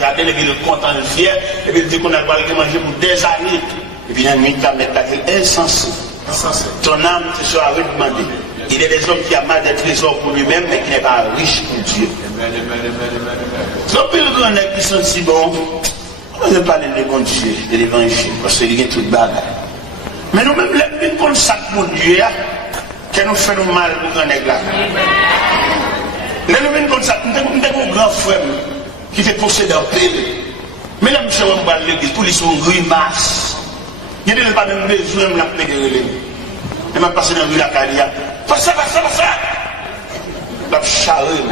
jardin, et puis le content le fier, et puis il dit qu'on a pas manger pour des années. Et puis il y a une minute à mettre la tête insensé. Ton âme te sera redemandée. Il y a des hommes qui ont mal des trésors pour lui-même, mais qui n'est pas riche pour Dieu. Donc, le grand nègre qui sont si bons, on ne parle de bon Dieu, de l'évangile, parce qu'il y a tout bagarre. Mais nous-mêmes, les qu'on sac pour Dieu, qui nous fait mal pour le grand nègre là. Nous-mêmes, qu'on sac, nous avons un grand frère qui fait posséder un pile. Mais là, monsieur, on va l'église, pour les son grimace. Il n'y a pas même besoin de la paix de relais. Il m'a passé dans la rue la Calia. Pas ça. La charrue.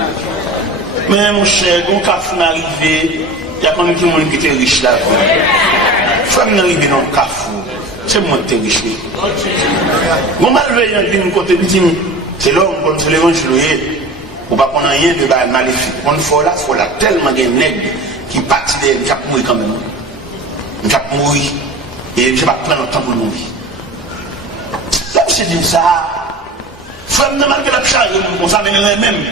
Mais mon cher, quand Cafou est arrivé, il y a quand même qui était riche là. Femme n'est arrivé dans le Cafou. C'est moi qui était riche. Mon malveillant qui nous côté petit, c'est l'homme, c'est l'évangile. On ne va pas rien de maléfique. On faut là tellement de nègres qui partent de qui a mourir quand même. Qui a mourir. Et je ne vais pas prendre le temps pour mourir. Là, je dis ça. Femme n'a mal que la charge, on s'amènerait même.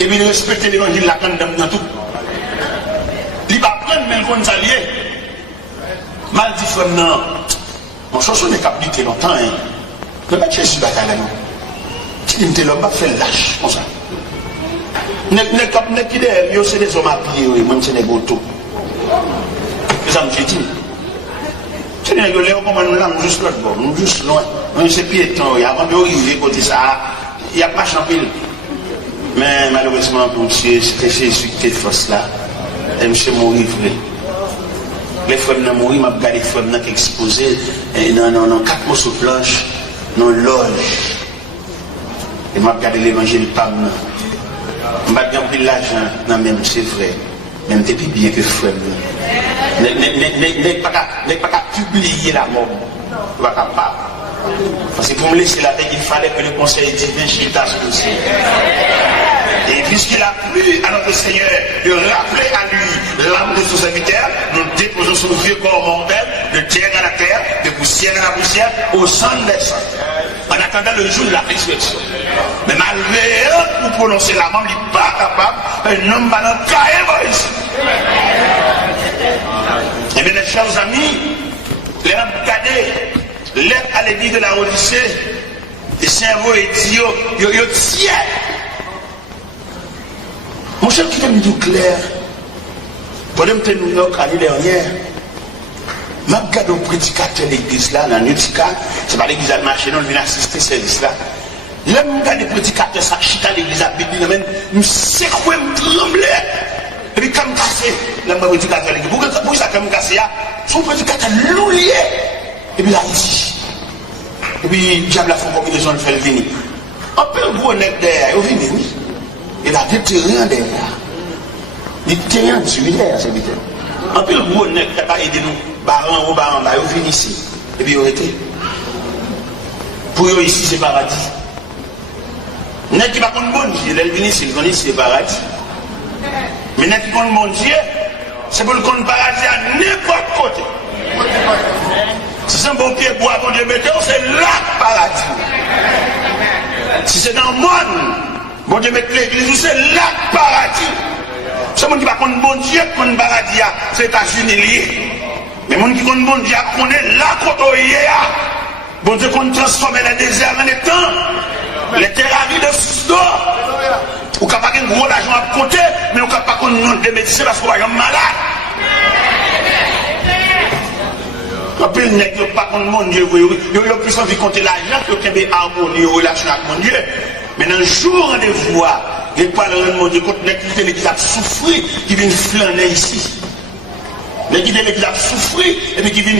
Et puis, respecter l'évangile, la condamne dans tout. Il va prendre, mais il va s'allier. Mal dit, femme, non. Mon chanson n'est qu'à habiter longtemps. Ne pas Jésus bataille là, non. Tu dis, l'homme va faire lâche, comme ça. Ne qui derrière, c'est des hommes à pied, même c'est des gâteaux. Ça me fait dire. Tu n'es pas là, comment nous l'avons juste l'autre bord, nous juste loin. Nous c'est piéton, avant d'arriver côté ça, il y a pas champil. Mais malheureusement pour Dieu, c'était Jésus qui était force là. Et monsieur mourir vrai. Les frères n'ont mouru, m'a regardé les frères qui exposé dans 4 morceaux de planche, dans loge. Et m'a regardé l'évangile pas moi. M'a gagné l'argent, non même c'est vrai. Même t'es plus bien que frère. N'est pas qu'à publier la mort. Pas capable. Parce que pour me laisser la tête, il fallait que le conseil divin chita sur le Seigneur. Et puisqu'il a plu à notre Seigneur de rappeler à lui l'âme de son serviteur, nous déposons son vieux corps mortel de terre à la terre, de poussière à la poussière, au centre des centres. En attendant le jour de la résurrection. Mais malgré eux, pour prononcer la mort, il n'est pas capable, un homme va dans le cahier ici. Eh bien, mes chers amis, les regardez, l'aide à l'église de la Odyssée, les cerveaux et Dieu, ils tiennent. Mon cher qui me dit clair, pendant que New York l'année dernière, je regarde un prédicateur de l'église là, dans Nutica, c'est pas l'église à marché, non, je viens assister à ce service là. Là, je regarde des prédicateurs, ça chita l'église à Bible, je sais quoi, je tremble. Et puis, quand je me casse, là, je me prédicateur de l'église. Pourquoi ça, quand je me casse, son prédicateur loulier. Et puis là, ici. Et puis, diable a fait une combinaison de faire venir. Un peu gros nec derrière, il vient, oui. Il a déterré derrière. Il terrain du derrière, c'est vite. Un peu gros nec qui n'a pas aidé nous. Baran ou baran, il vient ici. Et puis, il a été. Pour eux, ici, c'est paradis. Nec qui va contre bon Dieu, il vient ici, il vient ici, c'est paradis. Mais nec qui contre bon Dieu, c'est pour le contre paradis à n'importe côté. Si c'est un bon pied bois qu'on Dieu mette, c'est là le paradis. Si c'est dans le monde, bon Dieu mette l'église, c'est là le paradis. Si c'est un monde qui va contre bon Dieu, contre le paradis, c'est les États-Unis liés. Mais le monde qui contre bon Dieu, on est là contre hier. Bon Dieu qu'on transforme les déserts en étang. Les terres arides de Soudan. Ou qu'on n'a pas un gros argent à côté, mais on n'a pas un nom de médecin parce qu'on est malade. Après, il n'y a pas contre mon Dieu. Il y a plus envie de compter l'argent que qu'il y ait harmonie en relation avec mon Dieu. Mais dans le jour de voix, il n'y a pas de mon Dieu. Quand l'église a souffert, qui vient flâner ici. L'église a souffert, et puis qui vient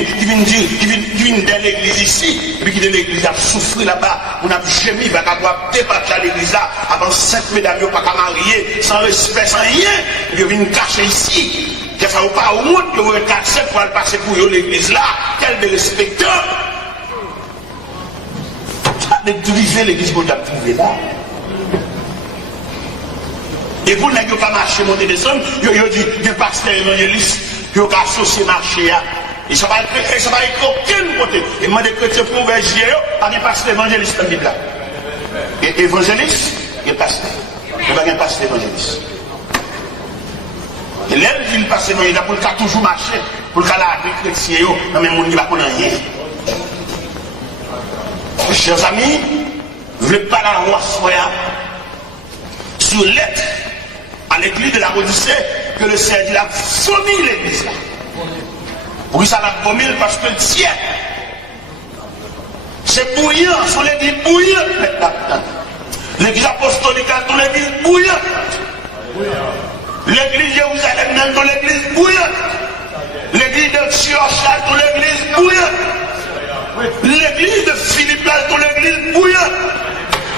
dans l'église ici, et puis qui vient dans l'église a souffert là-bas. On a jamais, il va avoir débattre à l'église là, avant 5 mesdames, il n'y a pas qu'à marier, sans respect, sans rien. Il vient cacher ici. Que ça ne va pas au monde que vous êtes cassé pour aller passer pour l'église là. Quel bel spectacle! Ça a divisé l'église qu'on a trouvé là. Et vous n'avez pas marché, monter des hommes, il y a dit, le pasteur évangéliste, il y a associé marché là. Et ça va être aucun côté. Et moi, des chrétiens pour ouvrir pas un pasteur évangéliste dans la Bible là. Et évangéliste, il y a pasteur. Il n'y a pas un pasteur évangéliste. Et là, il passe dans les pour le cas toujours marcher, pour le cas là, avec les chrétiens, dans le monde qui va connaître rien. Chers amis, je ne veux pas la roi soya sur lettre à l'église de la Odyssée que le Seigneur dit a vomi l'église là. Pourquoi ça l'a vomi? Parce que le ciel, c'est bouillant, son l'église bouillante maintenant. L'église apostolique a ton l'église bouillante. L'église Jérusalem même ton l'église bouillante. L'église de Antioche a ton l'église bouillante. L'église de Philippe a ton l'église bouillante.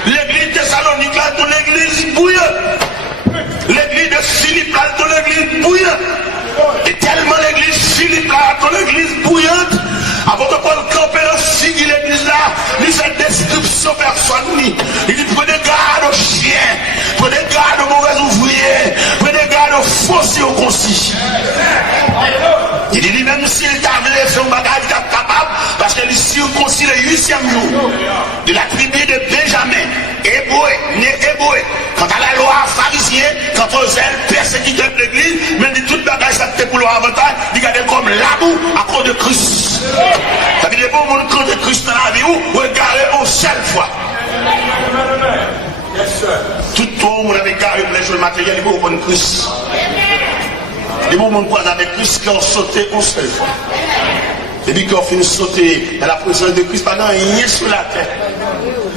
L'église de Thessalonique a ton l'église bouillante. L'église de Philippe a ton l'église bouillante. Et tellement l'église Philippe a ton église bouillante. Avant de prendre le camper dans figue l'église là, il fait description personne. Il dit prenez garde aux chiens, prenez garde aux mauvais ouvriers, prenez garde aux fossiles aux concis. Il dit même s'il t'avait fait un bagage, il est capable, parce qu'il est circoncis le 8e jour de la tribu de Benjamin, hébreu, né hébreu. Quant à la loi pharisienne, quand on zèle persécuté l'église, mais dit tout bagage ça fait pour leur avantage, il regarde comme l'amour à cause de Christ. Ça veut dire bon monde contre Christ dans la vie ou regardez une seule fois. Tout le monde avait garé les choses matérielles pour prendre Christ. Les moments où on avec Christ qui ont sauté une seule fois. Depuis qu'on finit de sauter dans la présence de Christ, pendant rien sur la terre.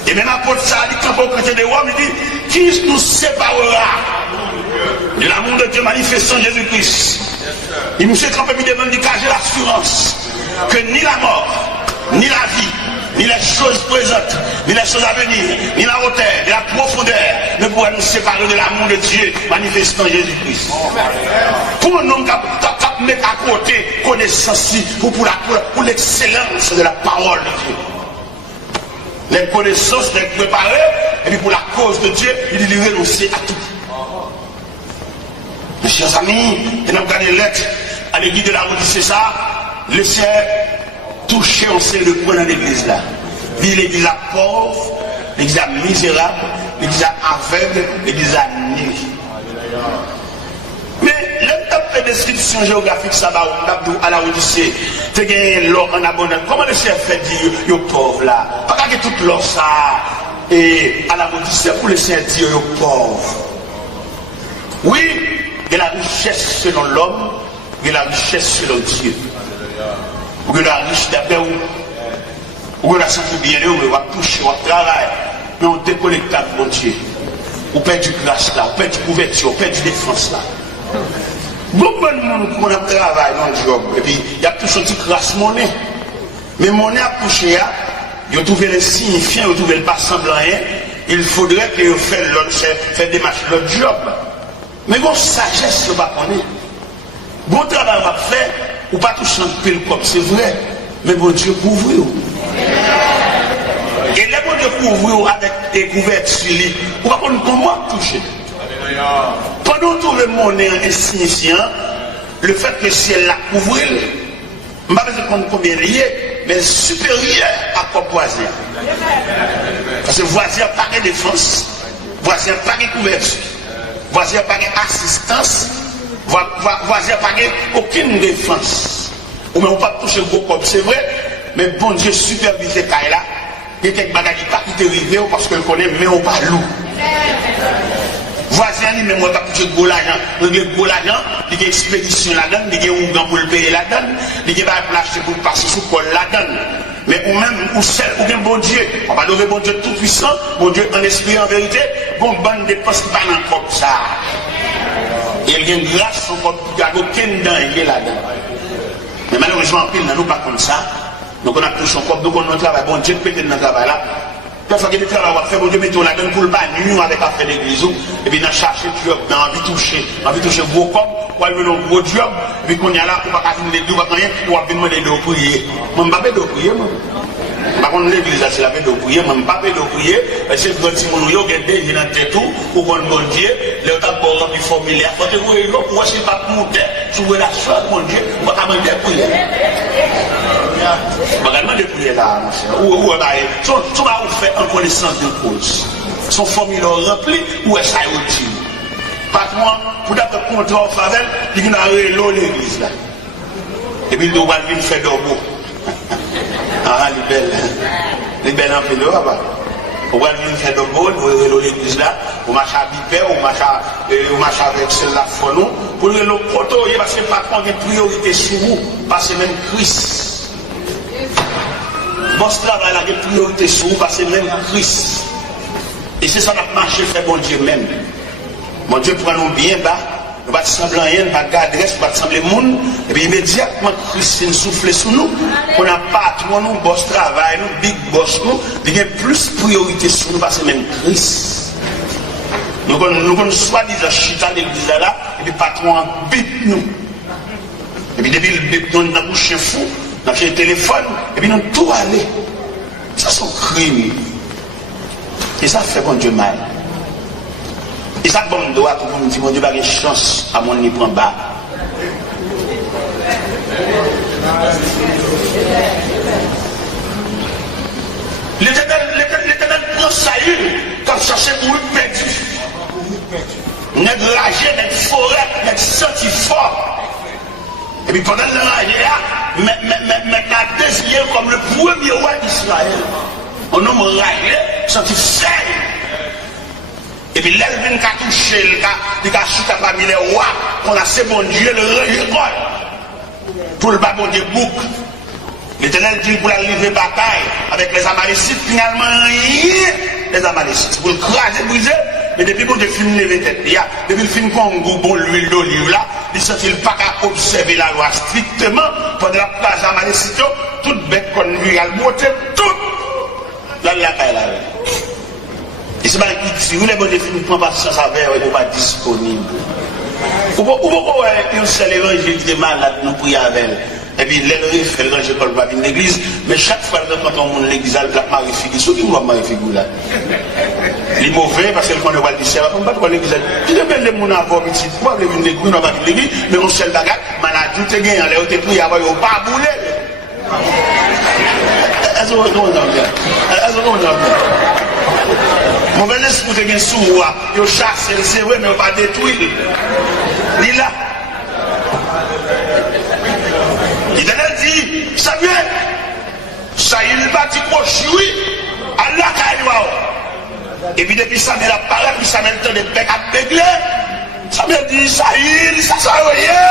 Et même apôtre ça dit quand on chrétien de Rome, il dit qui nous séparera de l'amour de Dieu manifestant en Jésus-Christ. Il nous fait tremper devant du cas, j'ai l'assurance que ni la mort, ni la vie, ni les choses présentes, ni les choses à venir, ni la hauteur, ni la profondeur ne pourraient nous séparer de l'amour de Dieu manifestant Jésus-Christ. Pour un homme qui mettre à côté connaissance pour l'excellence de la parole de Dieu. Les connaissances, les préparer, et puis pour la cause de Dieu, il dit renoncer à tout. Mes chers amis, et nous avons gagné lettre à l'église de la Odyssée, ça, le Seigneur touché en série de points dans l'église là. Il l'église à pauvre, l'église à misérable, l'église à aveugle, l'église à nu. Mais l'étape de description géographique, ça va à la Odyssée, tu gagnes l'or en abondance. Comment le Seigneur fait dire, yo pauvre là? Pas que toute l'or ça, et à la Odyssée, pour le Seigneur dire, yo pauvre. Oui, il y a la richesse selon l'homme, il y a la richesse selon Dieu. Ou que la richesse d'après ou la santé bien, ou va toucher, ou va travailler, mais on déconnecte avec mon Dieu. On perd du grâce là, on perd du couverture, on perd du défense là. Beaucoup de monde qui a travaillé dans le job, et puis il y a tout ce petit grâce monnaie. Mais monnaie a touché, il a trouvé le signifiant, il a trouvé le pas semblant rien. Il faudrait qu'il fasse des matchs, l'autre job. Mais bon, sagesse, je ne sais pas connaître. Bon travail va faire, ou pas toucher un peu comme c'est vrai, mais bon Dieu couvre. Et les bon Dieu couvre avec des couvertures, ou pas comment toucher. Pendant tout le monde est insignifiant, le fait que si elle l'a couvert, je ne sais pas combien il y a, mais supérieur à quoi voisin. Parce que voisin n'a pas de défense, voisin n'a pas de couverture, voisin n'a pas d'assistance, voisin n'a pas aucune défense. Ou même pas toucher gros comme c'est vrai, mais bon Dieu supervise ces cas-là, il y a quelques bagages qui te rivent parce que le connaît, mais on pas loup. Voisin, lui, même on va toucher gros l'argent, il y a gros l'argent, il y a expédition là-dedans, il y a un pour le payer là-dedans, il y a pas l'acheter pour passer sous col là-dedans. Mais ou même, ou seul, ou bien bon Dieu, on va lever bon Dieu tout puissant, bon Dieu en esprit en vérité, bon bande de postes pas dans comme ça. Et il y a une grâce, on peut garder aucun dent, il est là-dedans. Mais malheureusement, pile, nous pas comme ça. Donc on a touché son corps, donc on a travail, bon Dieu peut-être dans le travail là. Parfois qu'il y a des travail, on va faire, bon Dieu mettons la donne pour le bas, nous avec affaire d'église, et puis on a cherché le job, on a envie de toucher gros corps, on a vu un gros job, et puis qu'on y a là, on va pas finir les deux, on va rien, on va venir demander de prier. Moi, je ne vais pas de prier, moi. Par contre, l'église, c'est la peine de prier, moi, je ne vais pas de prier, parce que quand si mon yo gagne des gens dans tout, pour qu'on bon Dieu, le temps pour remplir formulaire, quand vous voyez, pour voir si pas monter, sur la soie, mon Dieu, on va demander de prier. On va demander de prier là, mon cher. Ou on va faire en connaissance de cause. Son formulaire rempli, ou est-ce qu'il y a Patron, pour d'abord contre en faveur, il vient à l'église là. Et puis il doit venir faire d'orbeau. Ah, les belles en fait de là-bas. On va venir faire d'orbeau, pour l'église là, on marche à Bipé, on marche avec celle-là, pour le proto, parce que le patron a une priorité sur vous, parce que même Christ. Bon, ce travail a une priorité sur vous, parce que même Christ. Et c'est ça qui marche, fait bon Dieu même. Mon Dieu prend nous bien bas. Nous ne pas sembler rien, nous ne pas garder, nous ne pas sembler monde. Et puis immédiatement, Christ souffle sur nous. On n'a pas tout nous boss travail, nous big boss nous. Il y a plus de priorité sur nous parce que même Christ. Nous avons soi-disant chita l'église là, et puis patron bip nous. Et puis depuis le bip nous, nous avons couché fou, nous avons fait le téléphone, et puis nous avons tout allé. Ça c'est un crime. Et ça fait bon Dieu mal. Et ça, bon, doit pour nous dire, mon Dieu, pas de chance à mon n'y prend bas. L'Éternel prend Saül comme chercher pour le perdu. N'est ragé, n'est forêt, n'est senti fort. Et puis pendant le ragé, mais désigné comme le premier roi d'Israël. On nomme ragé, senti faible. Et puis l'Elvin qui a touché, il a chuté parmi les rois, qu'on a c'est bon Dieu, le récolte. Pour le babon des boucs. L'Éternel dit pour la livrer bataille avec les Amalécites, finalement rien, les Amalécites. Pour le craser, briser, mais depuis que Dieu finit lever tête, depuis le film qu'on goûte l'huile d'olive là, il ne s'est pas qu'à observer la loi strictement, pendant la place Amalécites, toute bête qu'on lui a monté, tout, là, là. Et c'est pas si vous les bonnes définitions pas sans savoir, ils ne sont pas disponibles. Ou pourquoi un seul évangile qui est malade, nous prions avec elle. Et puis l'élève fait l'évangile pour pas venir l'église, mais chaque fois quand on monte l'église, la marie figure. Ceux qui voient marie figure là. Les mauvais, parce que le monde du ciel, on ne peut pas l'église. Il y a bien des gens à voir petit, moi je venir l'église, on va venir l'église, mais on seul bagarre, malade, tout est bien, on est prié avant, on pas bouler. Est-ce qu'on a mon bel esprit est bien sourd, il chasse, c'est vrai, mais on va détruire. Il est là. Il a dit, Samuel, Saül va dire qu'on jouit, Allah Kaïwa. Et puis depuis Samuel a parlé, puis Samuel a des becs à bégler. Samuel dit, Saül, ça sert à rien.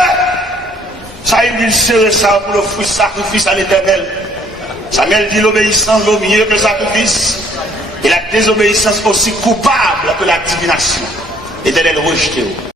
Saül dit, serrer ça pour le sacrifice à l'Éternel. Samuel dit, l'obéissance vaut mieux que le sacrifice. Et la désobéissance aussi coupable que la divination. L'Éternel rejeté.